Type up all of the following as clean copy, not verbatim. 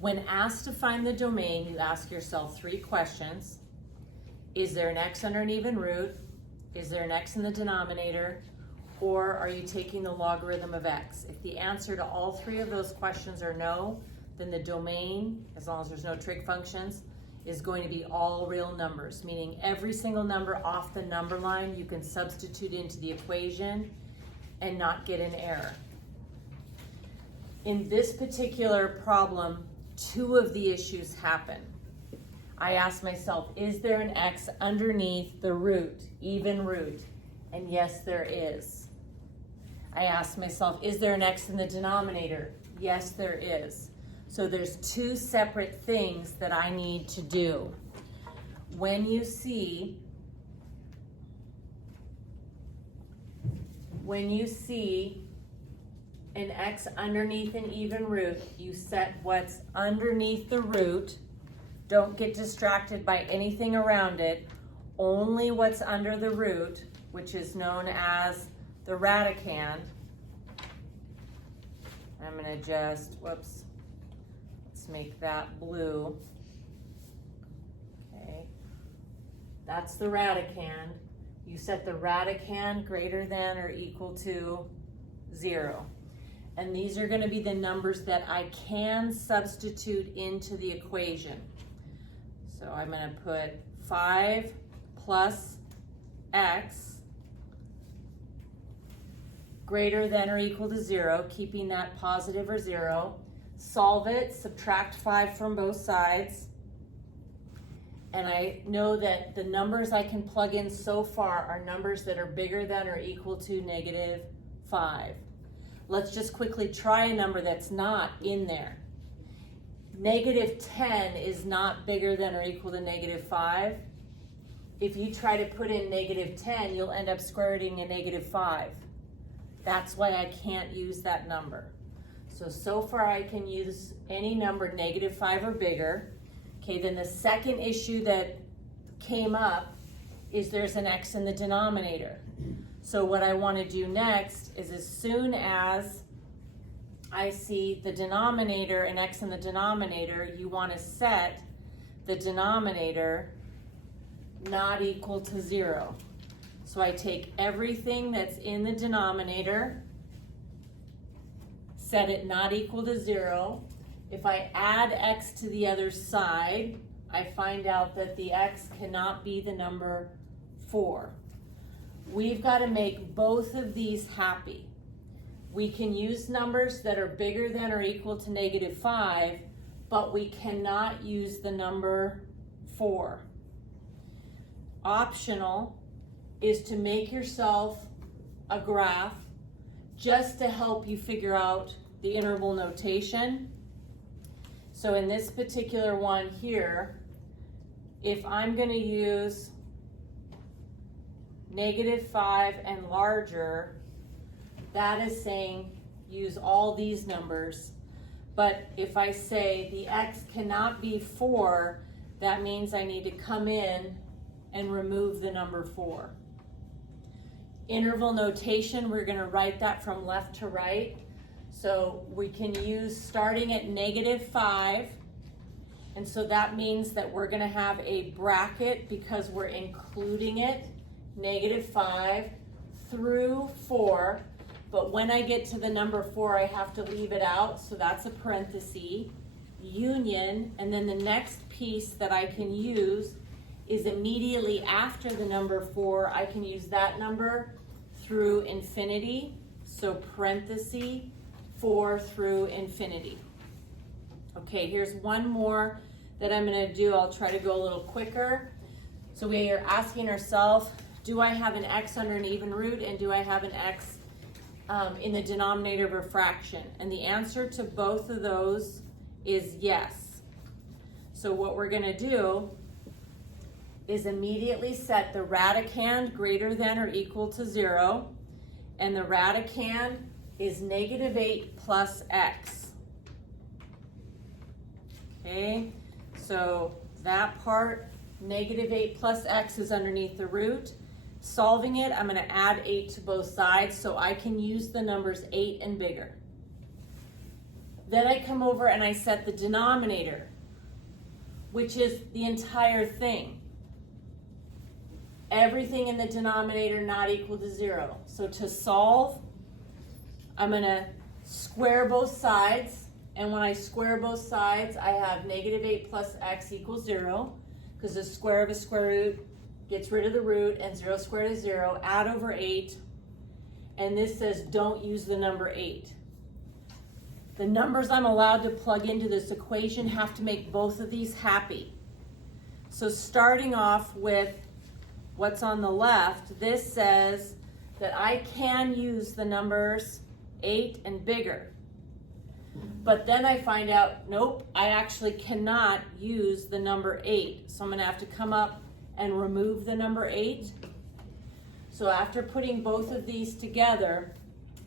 When asked to find the domain, you ask yourself 3 questions. Is there an x under an even root? Is there an x in the denominator? Or are you taking the logarithm of x? If the answer to all 3 of those questions are no, then the domain, as long as there's no trig functions, is going to be all real numbers, meaning every single number off the number line you can substitute into the equation and not get an error. In this particular problem, 2 of the issues happen. I asked myself, is there an x underneath the root, even root? And yes, there is. I asked myself, is there an x in the denominator? Yes, there is. So there's 2 separate things that I need to do. When you see an x underneath an even root, you set what's underneath the root. Don't get distracted by anything around it. Only what's under the root, which is known as the radicand. I'm gonna just, let's make that blue. Okay, that's the radicand. You set the radicand greater than or equal to 0. And these are gonna be the numbers that I can substitute into the equation. So I'm gonna put 5 plus x greater than or equal to 0, keeping that positive or 0. Solve it, subtract 5 from both sides. And I know that the numbers I can plug in so far are numbers that are bigger than or equal to -5. Let's just quickly try a number that's not in there. -10 is not bigger than or equal to -5. If you try to put in -10, you'll end up square rooting a -5. That's why I can't use that number. So far I can use any number -5 or bigger. Okay, then the second issue that came up is there's an x in the denominator. So what I want to do next is, as soon as I see the denominator, an x in the denominator, you want to set the denominator not equal to 0. So I take everything that's in the denominator, set it not equal to 0. If I add x to the other side, I find out that the x cannot be the number 4. We've got to make both of these happy. We can use numbers that are bigger than or equal to -5, but we cannot use the number 4. Optional is to make yourself a graph just to help you figure out the interval notation. So in this particular one here, if I'm going to use -5 and larger, that is saying use all these numbers. But if I say the x cannot be 4, that means I need to come in and remove the number 4. Interval notation, we're going to write that from left to right. So we can use starting at -5. And so that means that we're going to have a bracket because we're including it, -5 through 4. But when I get to the number 4, I have to leave it out. So that's a parenthesis, union. And then the next piece that I can use is immediately after the number 4, I can use that number through infinity. So parenthesis, 4 through infinity. Okay, here's one more that I'm going to do. I'll try to go a little quicker. So we are asking ourselves, do I have an x under an even root, and do I have an x in the denominator of a fraction? And the answer to both of those is yes. So what we're going to do is immediately set the radicand greater than or equal to 0, and the radicand is -8 plus x. Okay, so that part, -8 plus x, is underneath the root. Solving it, I'm going to add 8 to both sides, so I can use the numbers 8 and bigger. Then I come over and I set the denominator, which is the entire thing. Everything in the denominator not equal to 0. So to solve, I'm going to square both sides. And when I square both sides, I have negative 8 plus x equals 0, because the square of a square root gets rid of the root, and 0 squared is 0. Add over 8. And this says don't use the number 8. The numbers I'm allowed to plug into this equation have to make both of these happy. So starting off with what's on the left, this says that I can use the numbers 8 and bigger. But then I find out, nope, I actually cannot use the number 8. So I'm going to have to come up and remove the number 8. So after putting both of these together,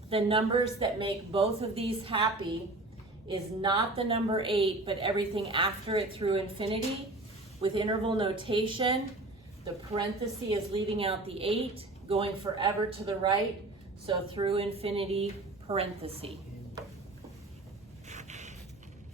the numbers that make both of these happy is not the number 8, but everything after it through infinity. With interval notation, the parenthesis is leaving out the 8, going forever to the right, so through infinity, parenthesis.